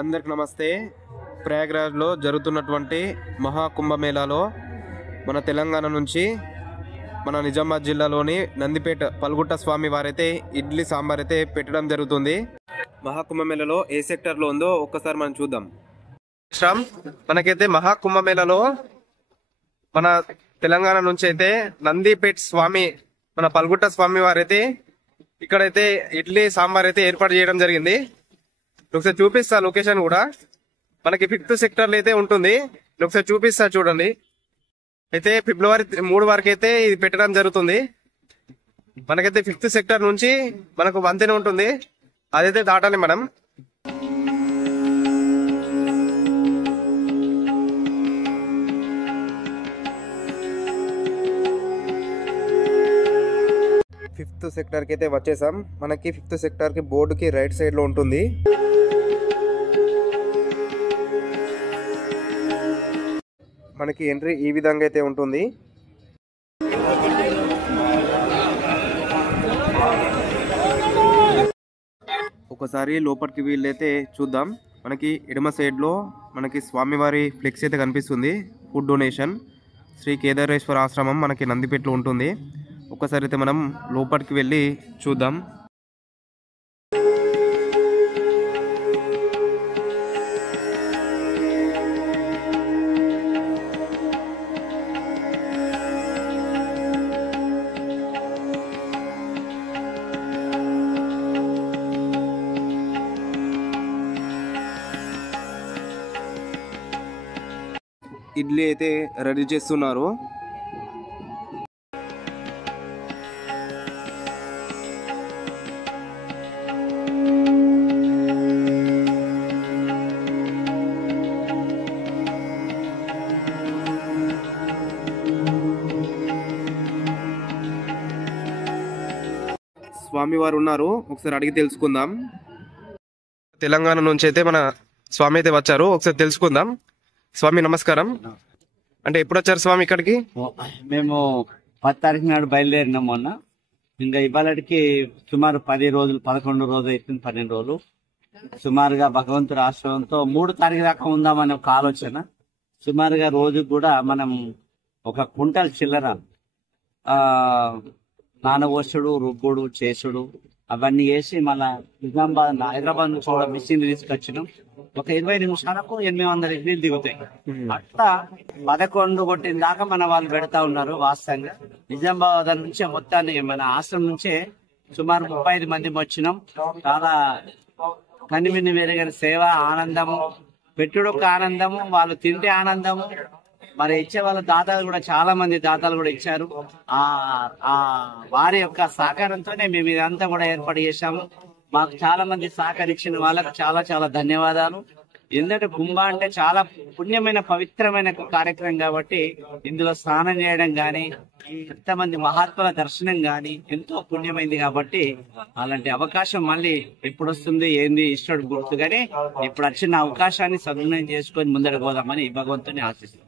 అందరికి నమస్తే. ప్రయాగ్రాజ్లో జరుగుతున్నటువంటి మహాకుంభమేళాలో మన తెలంగాణ నుంచి మన నిజామాబాద్ జిల్లాలోని నందిపేట పల్గుట్ట స్వామి వారైతే ఇడ్లీ సాంబార్ అయితే పెట్టడం జరుగుతుంది. మహాకుంభమేళాలో ఏ సెక్టర్లో ఉందో ఒక్కసారి మనం చూద్దాం. మనకైతే మహాకుంభమేళాలో మన తెలంగాణ నుంచి అయితే నందిపేట స్వామి మన పల్గుట్ట స్వామి వారైతే ఇక్కడైతే ఇడ్లీ సాంబార్ అయితే ఏర్పాటు చేయడం జరిగింది. ఒకసారి చూపిస్తా లొకేషన్ కూడా. మనకి 5th సెక్టర్ అయితే ఉంటుంది. ఒకసారి చూపిస్తా చూడండి. అయితే ఫిబ్రవరి 3 వరకు అయితే ఇది పెట్టడం జరుగుతుంది. మనకైతే 5th సెక్టర్ నుంచి మనకు వంతెన ఉంటుంది, అదైతే దాటాలి మనం. ఫిఫ్త్ సెక్టర్ కి అయితే వచ్చేసాం. మనకి 5th సెక్టర్ కి బోర్డుకి రైట్ సైడ్ లో ఉంటుంది. మనకి ఎంట్రీ ఈ విధంగా అయితే ఉంటుంది. ఒకసారి లోపలికి వీళ్ళైతే చూద్దాం. మనకి ఎడమ సైడ్ లో మనకి స్వామివారి ఫ్లెక్స్ అయితే కనిపిస్తుంది. ఫుడ్ డొనేషన్ శ్రీ కేదారేశ్వర ఆశ్రమం మనకి నందిపేటలో ఉంటుంది. ఒకసారి అయితే మనం లోపలికి వెళ్ళి చూద్దాం. ఇడ్లీ అయితే రెడీ చేస్తున్నారు. స్వామివారు ఉన్నారు, ఒకసారి అడిగి తెలుసుకుందాం. తెలంగాణ నుంచి అయితే మన స్వామి అయితే వచ్చారు, ఒకసారి తెలుసుకుందాం. స్వామి నమస్కారం. అంటే ఎప్పుడు వచ్చారు స్వామి ఇక్కడికి? మేము 10 తారీఖు నాడు బయలుదేరినాం మొన్న. ఇంకా ఇవాళకి సుమారు 10 రోజులు 11 రోజులు అవుతుంది, 12 రోజులు సుమారుగా భగవంతుడి ఆశ్రమంతో 3 తారీఖు దాకా ఉందామని ఒక ఆలోచన. సుమారుగా రోజు కూడా మనం 1 కుంటల్ చిల్లర నానవోసుడు, రుబ్బుడు, చేసుడు అవన్నీ వేసి మళ్ళా నిజామాబాద్ హైదరాబాద్ నుంచి కూడా మిషన్ తీసుకొచ్చినాం. ఒక 20 నిమిషాలకు 800 ఇడ్లీలు దిగుతాయి. అట్లా 11 కొట్టిన దాకా మన వాళ్ళు పెడతా ఉన్నారు. వాస్తవంగా నిజామాబాద్ నుంచే మొత్తాన్ని మన ఆశ్రమం నుంచే సుమారు 35 మంది వచ్చినాం. చాలా కనిమిని వేరుగా సేవ, ఆనందము, పెట్టుడు ఒక ఆనందము, వాళ్ళు తింటే ఆనందము. మరి ఇచ్చే వాళ్ళ దాతలు కూడా చాలా మంది దాతలు కూడా ఇచ్చారు. ఆ వారి యొక్క సహకారంతోనే మేము ఇదంతా కూడా ఏర్పాటు చేశాము. మాకు చాలా మంది సహకరించిన వాళ్ళకు చాలా చాలా ధన్యవాదాలు. ఎందుకంటే కుంభ అంటే చాలా పుణ్యమైన పవిత్రమైన కార్యక్రమం కాబట్టి ఇందులో స్నానం చేయడం గాని, ఎంతమంది మహాత్ముల దర్శనం గాని ఎంతో పుణ్యమైంది. కాబట్టి అలాంటి అవకాశం మళ్ళీ ఎప్పుడు వస్తుంది ఏంది ఇష్టడు గుర్తుగానే ఇప్పుడు వచ్చిన అవకాశాన్ని సద్వినియోగం చేసుకొని ముందరకు పోదామని భగవంతుని ఆశిస్తున్నాం.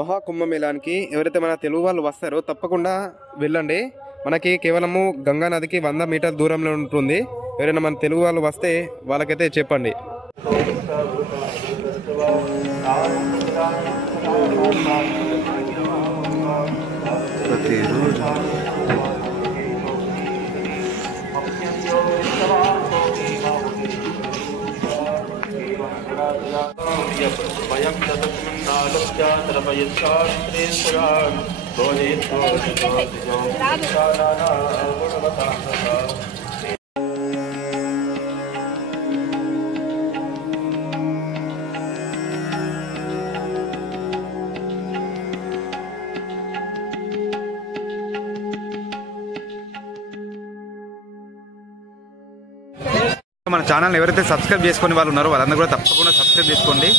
మహాకుంభమేళానికి ఎవరైతే మన తెలుగు వాళ్ళు వస్తారో తప్పకుండా వెళ్ళండి. మనకి కేవలము గంగా నదికి 100 మీటర్ల దూరంలో ఉంటుంది. ఎవరైనా మన తెలుగు వాళ్ళు వస్తే వాళ్ళకైతే చెప్పండి. మన ఛానల్ ఎవరైతే సబ్స్క్రైబ్ చేసుకునే వాళ్ళు ఉన్నారో వాళ్ళందరూ కూడా తప్పకుండా సబ్స్క్రైబ్ చేసుకోండి.